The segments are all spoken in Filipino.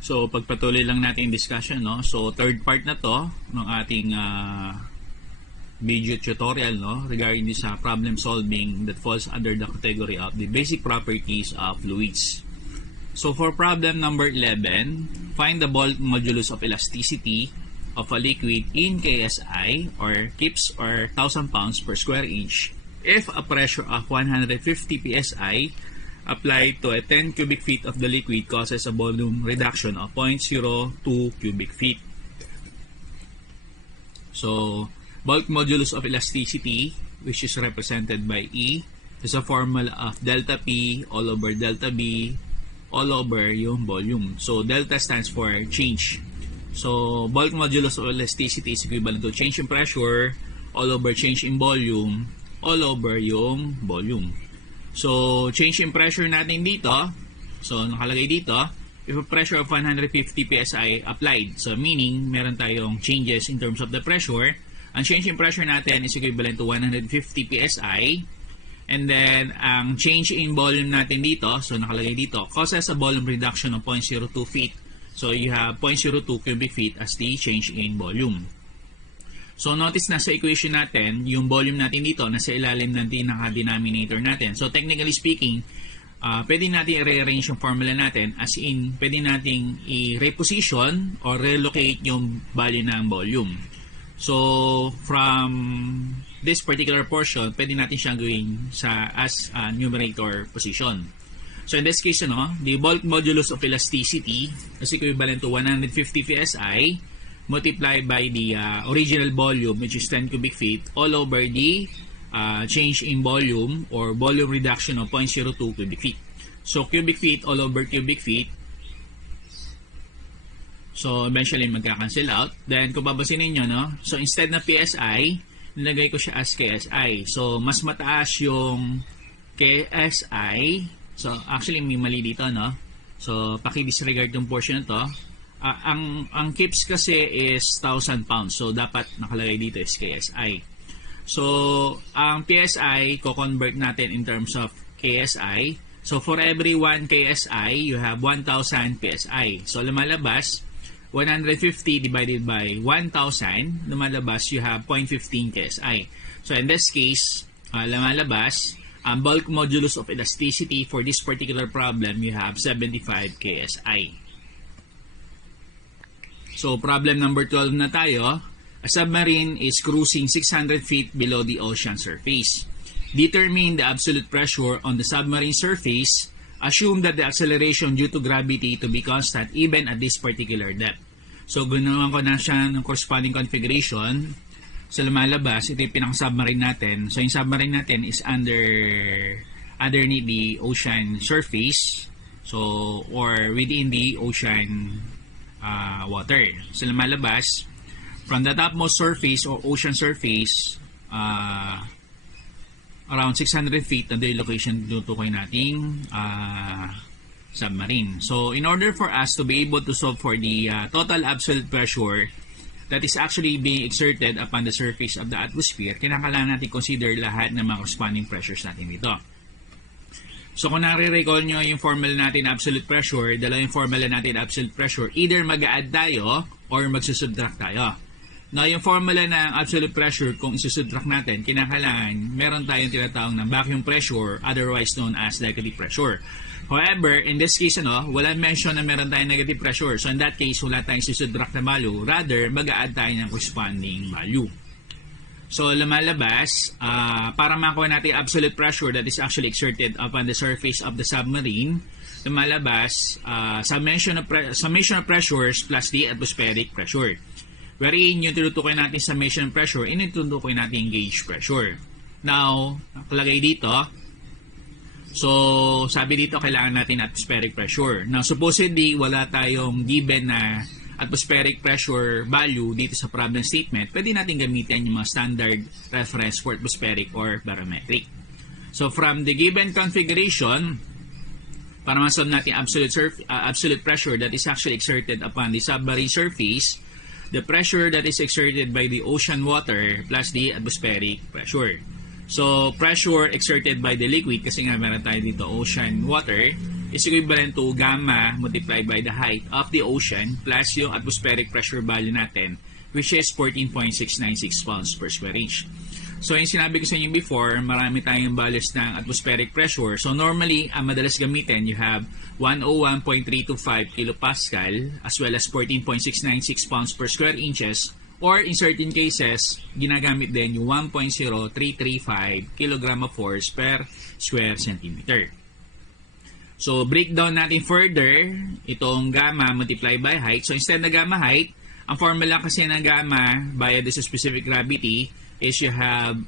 So, pagpatuloy lang natin yung discussion, no? So, third part na to ng ating video tutorial, no? Regarding this problem solving that falls under the category of the basic properties of fluids. So, for problem number 11, find the bulk modulus of elasticity of a liquid in KSI or kips or 1,000 pounds per square inch if a pressure of 150 psi applied to a 10 cubic feet of the liquid causes a volume reduction of 0.02 cubic feet. So, bulk modulus of elasticity, which is represented by E, is a formula of delta P all over delta B all over yung volume. So, delta stands for change. So, bulk modulus of elasticity is equivalent to change in pressure all over change in volume all over yung volume. So, change in pressure natin dito, so nakalagay dito, if a pressure of 150 psi applied, so meaning meron tayong changes in terms of the pressure, ang change in pressure natin is equivalent to 150 psi, and then ang change in volume natin dito, so nakalagay dito, causes a volume reduction of 0.02 feet, so you have 0.02 cubic feet as the change in volume. So, notice na sa equation natin, yung volume natin dito, nasa ilalim ng pinaka-denominator natin. So, technically speaking, pwede natin i-rearrange yung formula natin as in, pwede nating i-reposition or relocate yung value ng volume. So, from this particular portion, pwede natin siyang gawin as numerator position. So, in this case, the bulk modulus of elasticity is equivalent to 150 psi multiplied by the original volume, which is 10 cubic feet, all over the change in volume or volume reduction of 0.02 cubic feet. So, cubic feet all over cubic feet. So, eventually magka-cancel out. Then, kung papansin ninyo, no? So, instead na PSI, nilagay ko siya as KSI. So, mas mataas yung KSI. So, actually, may mali dito, no? So, paki-disregard yung portion na to. Ang kips kasi is 1,000 pounds. So, dapat nakalagay dito is KSI. So, ang PSI, ko-convert natin in terms of KSI. So, for every 1 KSI, you have 1,000 PSI. So, lumalabas, 150 divided by 1,000, lumalabas, you have 0.15 KSI. So, in this case, lumalabas, ang bulk modulus of elasticity for this particular problem, you have 75 KSI. So, problem number 12 na tayo. A submarine is cruising 600 feet below the ocean surface. Determine the absolute pressure on the submarine surface. Assume that the acceleration due to gravity to be constant even at this particular depth. So, ginawa ko na siya ng corresponding configuration. So, lumalabas, ito yung pinaka-submarine natin. So, yung submarine natin is underneath the ocean surface. So, or within the ocean water. So, lumalabas from the topmost surface or ocean surface around 600 feet na the location tutukoy nating submarine. So, in order for us to be able to solve for the total absolute pressure that is actually being exerted upon the surface of the atmosphere, kinakailangan natin consider lahat ng mga corresponding pressures natin dito. So, kung nare-recall nyo yung formula natin absolute pressure, dalawa yung formula natin absolute pressure, either mag-a-add tayo or magsusubtract tayo. Now, yung formula ng absolute pressure, kung isusubtract natin, kinakailangan meron tayong tinatawag ng vacuum pressure, otherwise known as negative pressure. However, in this case, wala mention na meron tayong negative pressure. So, in that case, wala tayong isusubtract na value. Rather, mag-a-add tayo ng corresponding value. So, lumalabas, para makuha natin absolute pressure that is actually exerted upon the surface of the submarine, lumalabas, summation of pressures plus the atmospheric pressure. Wherein yung tinutukoy natin summation of pressure, tinutukoy natin gauge pressure. Now, nakalagay dito, so, sabi dito, kailangan natin atmospheric pressure. Now, supposedly, wala tayong given na atmospheric pressure value dito sa problem statement, pwede natin gamitin yung mga standard reference for atmospheric or barometric. So, from the given configuration, para masolve natin absolute pressure that is actually exerted upon the submarine surface, the pressure that is exerted by the ocean water plus the atmospheric pressure. So, pressure exerted by the liquid, kasi nga meron tayo dito ocean water, is equivalent to gamma multiplied by the height of the ocean plus yung atmospheric pressure value natin, which is 14.696 pounds per square inch. So, yung sinabi ko sa inyo before, marami tayong values ng atmospheric pressure. So, normally, ang madalas gamitin, you have 101.325 kilopascal as well as 14.696 pounds per square inches, or in certain cases, ginagamit din yung 1.0335 kilogram of force per square centimeter. So, breakdown natin further itong gamma multiplied by height. So, instead na gamma height, ang formula kasi ng gamma by this specific gravity is you have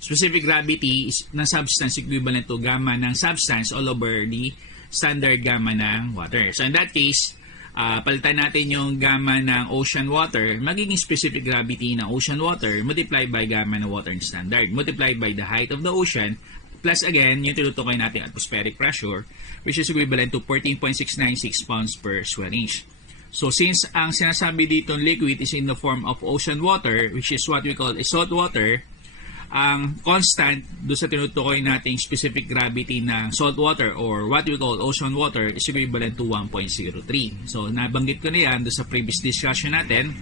specific gravity is ng substance equivalent to gamma ng substance all over the standard gamma ng water. So, in that case, palitan natin yung gamma ng ocean water, magiging specific gravity ng ocean water multiplied by gamma ng water standard, multiplied by the height of the ocean, plus again, yung tinutukoy natin atmospheric pressure, which is equivalent to 14.696 pounds per square inch. So, since ang sinasabi dito liquid is in the form of ocean water, which is what we call a salt water, ang constant doon sa tinutukoy nating specific gravity ng salt water or what we call ocean water is equivalent to 1.03. So, nabanggit ko na yan doon sa previous discussion natin.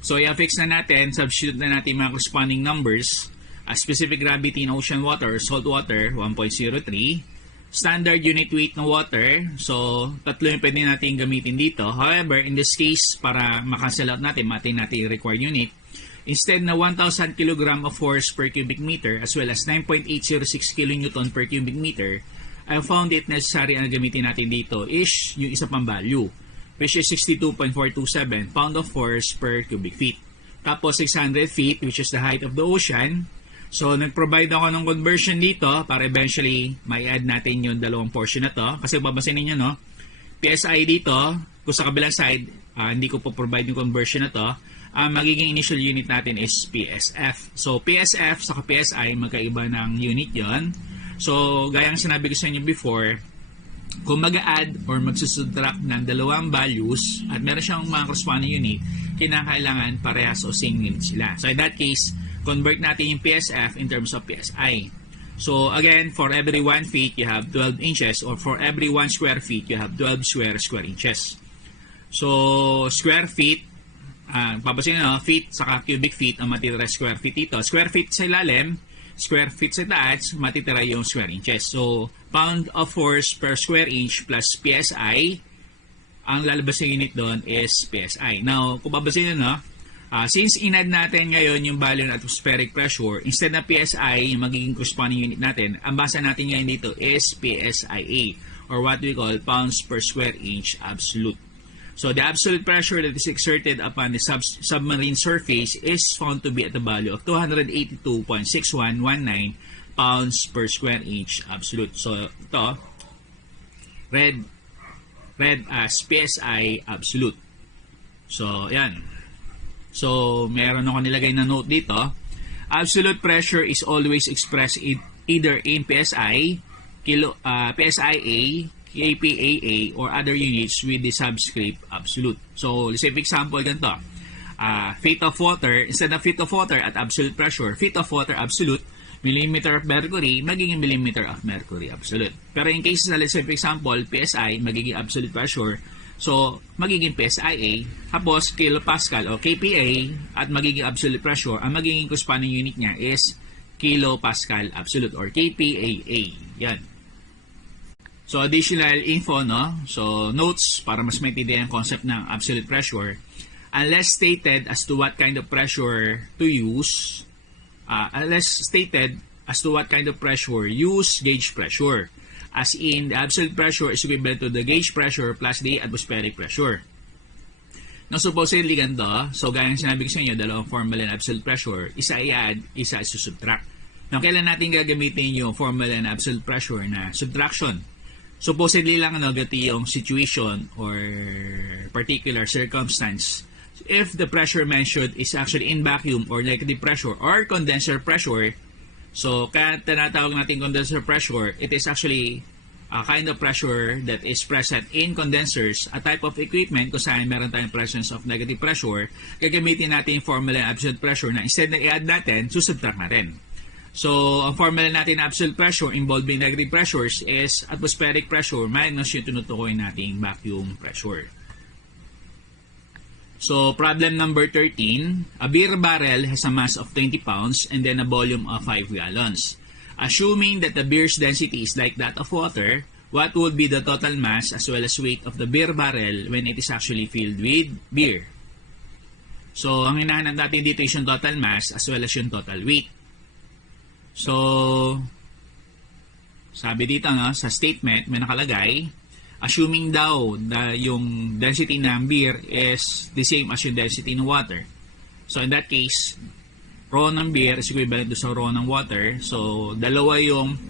So, i-affix na natin, substitute na natin mga corresponding numbers. Specific gravity in ocean water, salt water, 1.03. Standard unit weight ng water, so tatlo yung pwede natin gamitin dito. However, in this case, para makancel out natin, matin natin yung required unit. Instead na 1,000 kg of force per cubic meter as well as 9.806 kN per cubic meter, I found it necessary na gamitin natin dito is yung isa pang value, which is 62.427 pound of force per cubic feet. Tapos 600 feet, which is the height of the ocean. So, nag-provide ako ng conversion dito para eventually may add natin yung dalawang portion na to. Kasi babasin ninyo, no? PSI dito, kung sa kabilang side, hindi ko po provide yung conversion na to. Magiging initial unit natin is PSF. So, PSF sa PSI, magkaiba ng unit yon. So, gayang sinabi ko sa inyo before, kung mag-add or magsusubtract ng dalawang values at meron siyang mga corresponding unit, kinakailangan parehas o same unit sila. So, in that case, convert natin yung PSF in terms of PSI. So, again, for every 1 feet, you have 12 inches, or for every 1 square feet, you have 12 square inches. So, square feet, papasin nyo, feet saka cubic feet ang matitira square feet dito. Square feet sa ilalim, square feet sa taas, matitira yung square inches. So, pound of force per square inch plus PSI, ang lalabas yung unit doon is PSI. Now, kung papasin nyo, since inad natin ngayon yung value ng atmospheric pressure, instead na PSI, yung magiging corresponding unit natin, ang basa natin ngayon dito is PSIA, or what we call pounds per square inch absolute. So, the absolute pressure that is exerted upon the submarine surface is found to be at the value of 282.6119 pounds per square inch absolute. So, ito, read as PSI absolute. So, yan. So, meron ako nilagay na note dito. Absolute pressure is always expressed either in PSI, PSIA, kPaa, or other units with the subscript absolute. So, let's say for example, ganito. Feet of water, instead of feet of water at absolute pressure, feet of water absolute, millimeter of mercury, magiging millimeter of mercury absolute. Pero in case na let's say for example, PSI, magiging absolute pressure, so, magiging PSIA, tapos kilopascal o kPa, at magiging absolute pressure, ang magiging corresponding unit niya is kilopascal absolute or kPaa. Yan. So, additional info, no? So, notes para mas maintindihan ang concept ng absolute pressure. Unless stated as to what kind of pressure to use, use gauge pressure. As in, the absolute pressure is equivalent to the gauge pressure plus the atmospheric pressure. Now, supposedly ganito, so gaya ng sinabi ko sa inyo, dalawang formula ng absolute pressure, isa i-add, isa i-subtract. Now, kailan natin gagamitin yung formula ng absolute pressure na subtraction? Supposedly lang, ganito yung situation or particular circumstance. If the pressure measured is actually in vacuum or negative pressure or condenser pressure, so, kaya tinatawag natin condenser pressure, it is actually a kind of pressure that is present in condensers, a type of equipment kung saan meron tayong presence of negative pressure, gagamitin natin yung formula ng absolute pressure na instead na i-add natin, susubtract natin. So, ang formula natin na absolute pressure involving negative pressures is atmospheric pressure minus yung tinutukoy nating vacuum pressure. So, problem number 13. A beer barrel has a mass of 20 pounds and then a volume of 5 gallons. Assuming that the beer's density is like that of water, what would be the total mass as well as weight of the beer barrel when it is actually filled with beer? So, ang hinahanap natin dito is yung total mass as well as yung total weight. So, sabi dito sa statement may nakalagay, assuming daw na yung density ng beer is the same as yung density ng water. So, in that case, rho ng beer is equivalent to sa rho ng water. So, dalawa yung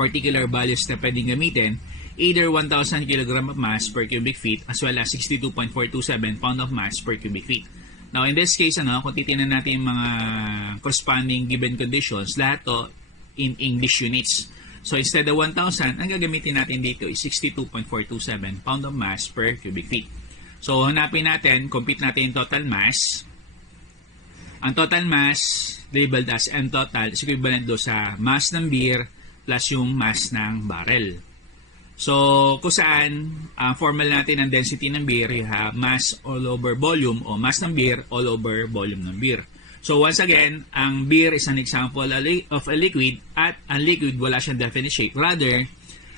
particular values na pwedeng gamitin, either 1,000 kg of mass per cubic feet as well as 62.427 pound of mass per cubic feet. Now, in this case, kung titingnan natin yung mga corresponding given conditions, lahat to in English units. So, instead of 1,000, ang gagamitin natin dito is 62.427 pound of mass per cubic feet. So, hanapin natin, compute natin yung total mass. Ang total mass, labeled as M total, is equivalent do sa mass ng beer plus yung mass ng barrel. So, kung saan, formula natin ang density ng beer, you have mass all over volume o mass ng beer all over volume ng beer. So, once again, ang beer is an example of a liquid at ang liquid wala siyang definite shape. Rather,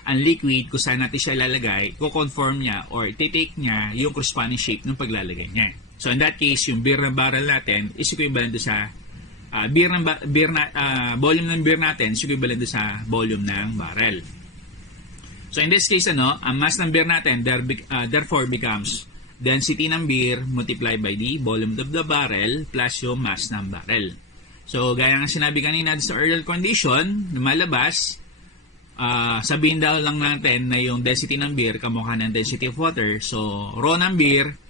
ang liquid, kung saan natin siya ilalagay, kukonform niya or titake niya yung corresponding shape ng paglalagay niya. So, in that case, yung beer ng barrel natin is equivalent sa volume ng beer natin is equivalent sa volume ng barrel. So, in this case, ang mass ng beer natin therefore becomes density ng beer multiplied by the volume of the barrel plus yung mass ng barrel. So, gaya ng sinabi kanina sa earlier condition, lumalabas, sabihin daw lang natin na yung density ng beer kamukha ng density of water. So, rho ng beer,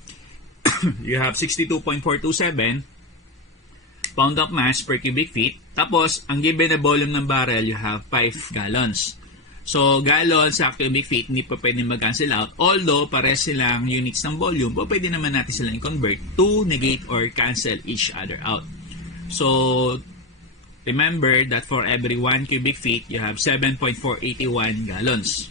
you have 62.427 pound of mass per cubic feet. Tapos, ang given na volume ng barrel, you have 5 gallons. So, gallons sa cubic feet, hindi pa pwede mag-cancel out. Although, pares silang units ng volume, pwede naman natin silang i-convert to negate or cancel each other out. So, remember that for every 1 cubic feet, you have 7.481 gallons.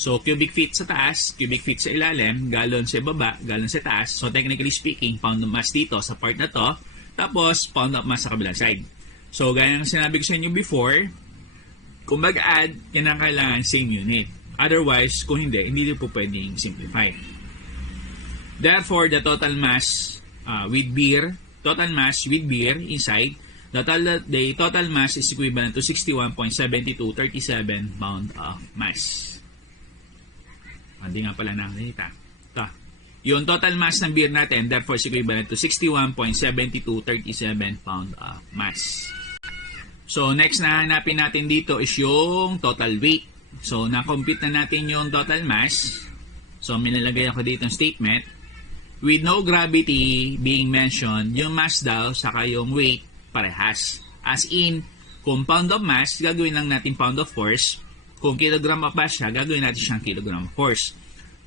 So, cubic feet sa taas, cubic feet sa ilalim, gallon sa baba, gallon sa taas. So, technically speaking, pound of mass dito sa part na to, tapos pound of mass sa kabilang side. So, gaya ng sinabi ko sa inyo before, kung mag-add, kailangan same unit. Otherwise, kung hindi po pwedeng simplify. Therefore, the total mass with beer inside, the total mass is equivalent to 61.7237 pound of mass. Hindi nga pala nakita. Ito. Yung total mass ng beer natin, therefore, is equivalent to 61.7237 pound of mass. So, next na hanapin natin dito is yung total weight. So, na-compute na natin yung total mass. So, minalagay ako dito ng statement. With no gravity being mentioned, yung mass daw saka yung weight parehas. As in, kung pound of mass, gagawin lang natin pound of force. Kung kilogram of mass siya, gagawin natin siyang kilogram of force.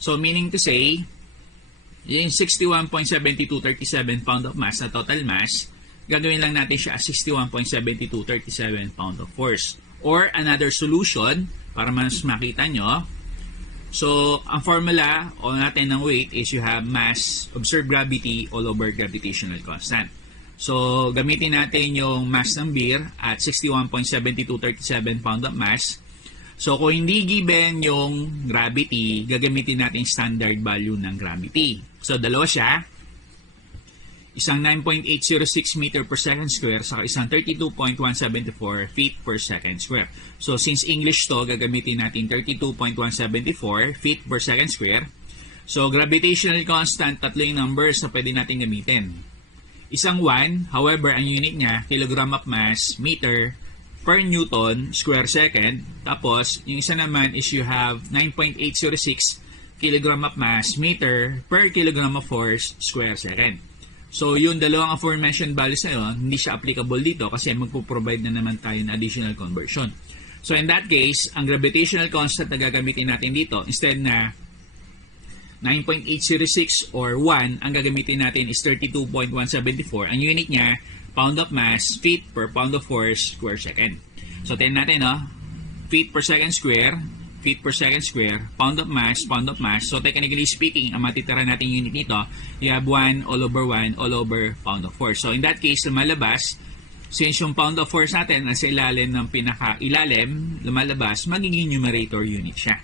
So, meaning to say, yung 61.7237 pound of mass na total mass, gagawin lang natin siya as 61.7237 pound of force. Or another solution, para mas makita nyo. So, ang formula natin ng weight is you have mass, observed gravity all over gravitational constant. So, gamitin natin yung mass ng beer at 61.7237 pound of mass. So, kung hindi given yung gravity, gagamitin natin standard value ng gravity. So, dalawa siya. Isang 9.806 meter per second square sa isang 32.174 feet per second square. So, since English to, gagamitin natin 32.174 feet per second square. So, gravitational constant, tatlo yung numbers na pwede natin gamitin. Isang 1, however, ang unit niya, kilogram of mass, meter, per Newton, square second. Tapos, yung isa naman is you have 9.806 kilogram of mass, meter, per kilogram of force, square second. So, yung dalawang aforementioned values na yun, hindi siya applicable dito kasi magpo-provide na naman tayo ng additional conversion. So, in that case, ang gravitational constant na gagamitin natin dito, instead na 9.806 or 1, ang gagamitin natin is 32.174. Ang unit niya, pound of mass, feet per pound of force, square second. So, tingnan natin, no? Feet per second square, pound of mass. So, technically speaking, ang matitira natin unit nito, you have 1 all over pound of force. So, in that case, lumalabas, since yung pound of force natin nasa ilalim ng pinaka-ilalim, lumalabas, magiging numerator unit siya.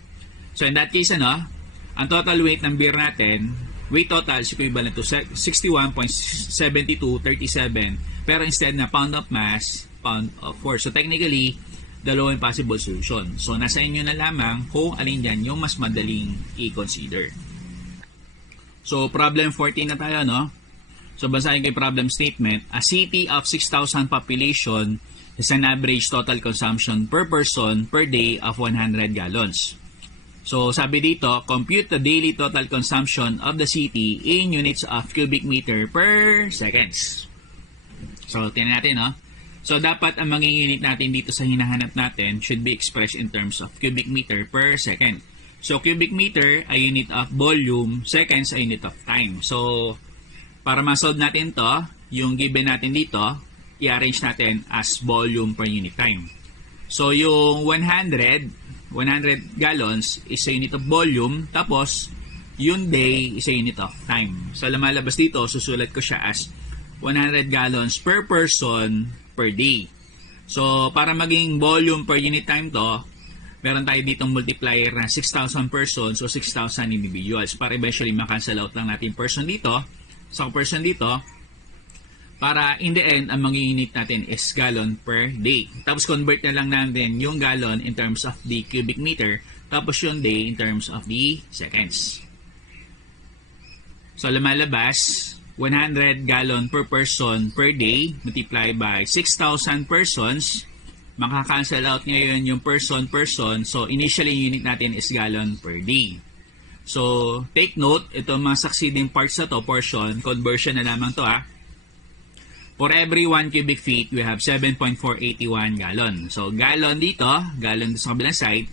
So, in that case, ang total weight ng beer natin, weight total is equivalent to 61.7237, pero instead na pound of mass, pound of force. So, technically, dalawang possible solution. So, nasa inyo na lamang kung alin dyan yung mas madaling i-consider. So, problem 14 na tayo, no? So, basahin ko yung problem statement. A city of 6,000 population has an average total consumption per person per day of 100 gallons. So, sabi dito, compute the daily total consumption of the city in units of cubic meter per seconds. So, tingnan natin, no? So, dapat ang maging unit natin dito sa hinahanap natin should be expressed in terms of cubic meter per second. So, cubic meter ay unit of volume, seconds ay unit of time. So, para ma-solve natin to, yung given natin dito, i-arrange natin as volume per unit time. So, yung 100 gallons is a unit of volume, tapos yung day is a unit of time. So, lumalabas dito, susulat ko siya as 100 gallons per person per day. So, para maging volume per unit time to, meron tayo ditong multiplier na 6,000 persons o 6,000 individuals para eventually makancel out lang natin person dito, para in the end, ang maging unit natin is gallon per day. Tapos convert na lang natin yung gallon in terms of the cubic meter, tapos yung day in terms of the seconds. So, lumalabas, 100 gallon per person per day multiplied by 6,000 persons. Makakancel out ngayon yung person. So, initially, unit natin is gallon per day. So, take note, ito mga succeeding parts na to, portion, conversion na lamang to, ha. For every 1 cubic feet, we have 7.481 gallon. So, gallon dito, gallon sa kabilang side,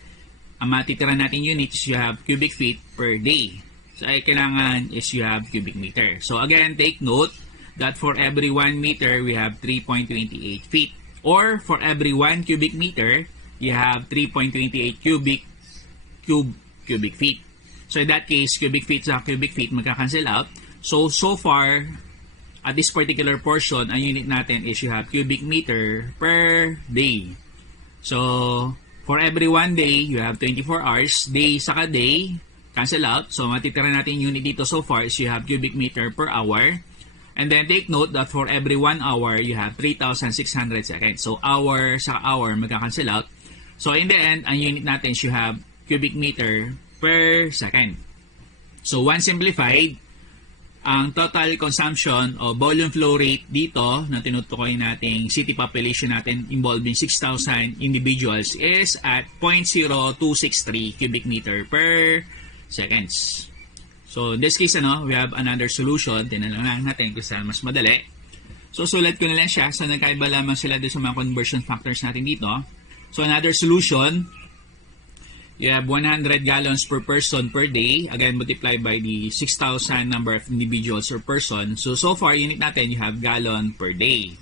ang matitira natin units, you have cubic feet per day. So, ay kailangan is you have cubic meter. So, again, take note that for every 1 meter, we have 3.28 feet. Or, for every 1 cubic meter, you have 3.28 cubic feet. So, in that case, cubic feet sa cubic feet magka-cancel out. So far, at this particular portion, ang unit natin is you have cubic meter per day. So, for every 1 day, you have 24 hours. Day saka day, cancel out. So, matitira natin unit dito so far is you have cubic meter per hour. And then, take note that for every 1 hour, you have 3,600 seconds. So, hour saka hour, magka-cancel out. So, in the end, ang unit natin is you have cubic meter per second. So, once simplified, ang total consumption o volume flow rate dito na tinutukoy nating city population natin involving 6,000 individuals is at 0.0263 cubic meter per seconds. So, in this case, we have another solution. Tingnan lang natin kung saan mas madali. So, sulat ko na lang siya. So, nagkaiba lamang sila doon sa mga conversion factors natin dito. So, another solution, you have 100 gallons per person per day. Again, multiplied by the 6,000 number of individuals per person. So far, unit natin, you have gallon per day.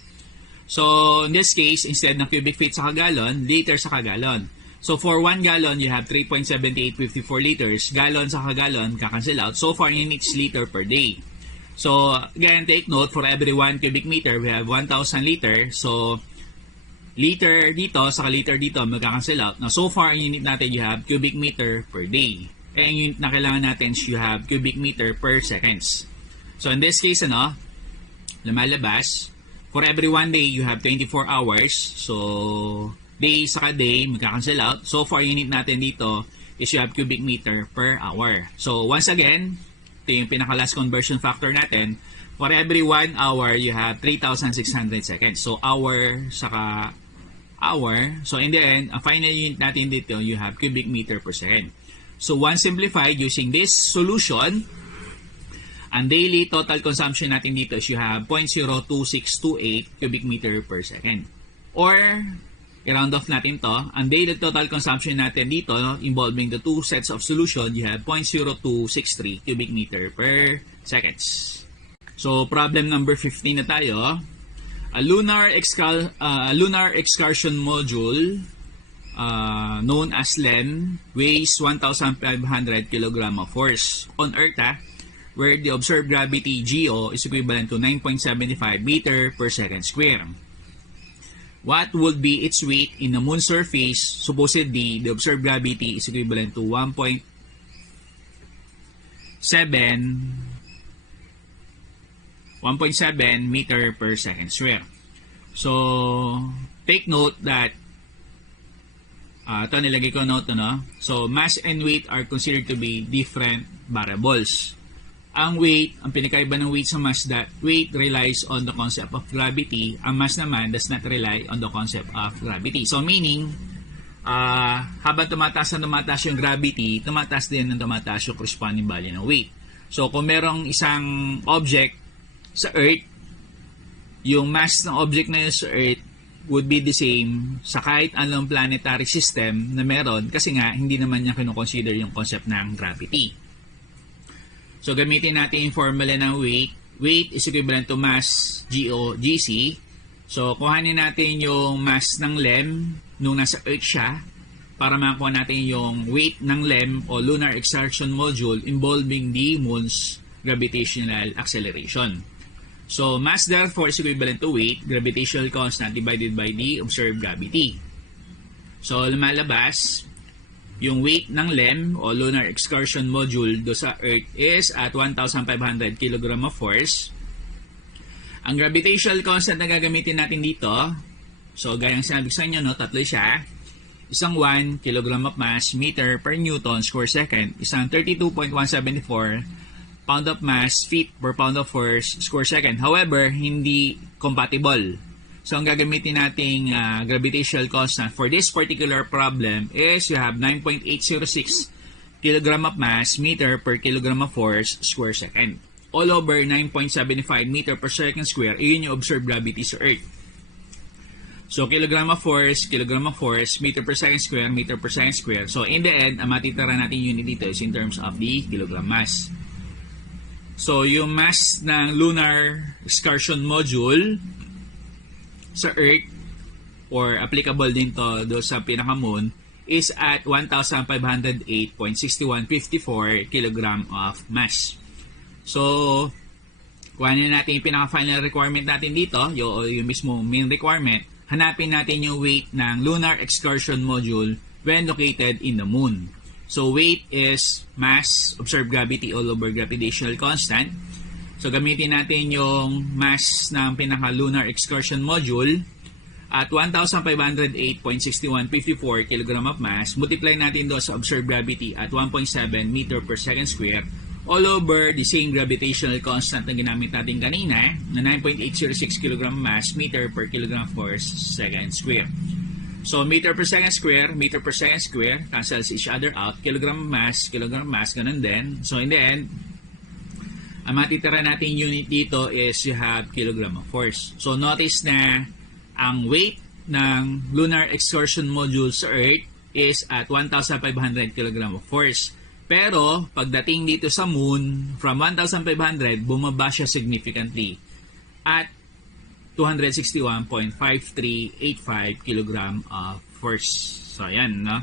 So, in this case, instead ng cubic feet sa gallon, liter sa gallon. So, for 1 gallon, you have 3.7854 liters. Gallon sa gallon, kakancel out. So far, units liter per day. So, again, take note, for every 1 cubic meter, we have 1,000 liter. So, liter dito, saka liter dito, magka-cancel out. Now, so far, ang unit natin, you have cubic meter per day. Ang unit na kailangan natin, you have cubic meter per seconds. So, in this case, lumalabas, for every 1 day, you have 24 hours. So, day saka day, magka-cancel out. So far, unit natin dito is you have cubic meter per hour. So, once again, ito yung pinaka-last conversion factor natin. For every 1 hour, you have 3,600 seconds. So, hour saka hour. So, in the end, ang final unit natin dito, you have cubic meter per second. So, once simplified, using this solution, ang daily total consumption natin dito is you have 0.02628 cubic meter per second. Or, i-round off natin to, ang daily total consumption natin dito, involving the two sets of solution, you have 0.0263 cubic meter per seconds. So, problem number 15 na tayo. A lunar excursion module known as LEM weighs 1,500 kg of force on Earth, where the observed gravity GO is equivalent to 9.75 meter per second square. What would be its weight in the moon's surface? Supposedly, the observed gravity is equivalent to 1.7 meter per second square. So, take note that ito nilagay ko note, no? So, mass and weight are considered to be different variables. Ang weight, ang pinakaiba ng weight sa mass, that weight relies on the concept of gravity. Ang mass naman does not rely on the concept of gravity. So, meaning, habang tumataas yung gravity, tumataas din ng tumataas yung corresponding value ng weight. So, kung merong isang object sa Earth, yung mass ng object na yun sa Earth would be the same sa kahit anong planetary system na meron, kasi nga, hindi naman niya kinoconsider yung concept ng gravity. So, gamitin natin yung formula ng weight. Weight is equivalent to mass GC. So, kuhanin natin yung mass ng LEM nung nasa Earth siya para makakuha natin yung weight ng LEM o Lunar Excursion Module involving the Moon's Gravitational Acceleration. So, mass therefore is equivalent to weight, gravitational constant divided by the observed gravity. So, lumalabas, yung weight ng LEM o Lunar Excursion Module do sa Earth is at 1,500 kg of force. Ang gravitational constant na gagamitin natin dito, so gayang sinabi sa inyo, no, tatlo siya. Isang 1 kg of mass meter per Newton square second. Isang 32.174 pound of mass feet per pound of force square second. However, hindi compatible. So, ang gagamitin nating gravitational constant for this particular problem is you have 9.806 kg of mass meter per kilogram of force square second. All over 9.75 meter per second square, yun yung observed gravity sa Earth. So, kilogram of force, meter per second square, meter per second square. So, in the end, ang matitira natin unit dito is in terms of the kilogram mass. So, yung mass ng Lunar Excursion Module sa Earth, or applicable din to do sa pinaka-moon, is at 1,508.6154 kg of mass. So, kuhanin natin yung pinaka-final requirement natin dito, yung mismo main requirement. Hanapin natin yung weight ng Lunar Excursion Module when located in the moon. So, weight is mass, observed gravity all over gravitational constant. So, gamitin natin yung mass ng pinaka-Lunar Excursion Module at 1,508.6154 kg of mass. Multiply natin doon sa observed gravity at 1.7 meter per second square all over the same gravitational constant na ginamit natin kanina na 9.806 kg mass meter per kilogram force second square. So, meter per second square, cancels each other out. Kilogram mass, ganun din. So, in the end, ang matitira natin unit dito is you have kilogram of force. So, notice na ang weight ng Lunar Excursion Module sa Earth is at 1,500 kg of force. Pero, pagdating dito sa Moon, from 1,500, bumaba siya significantly at 261.5385 kg of force. So, ayan, no?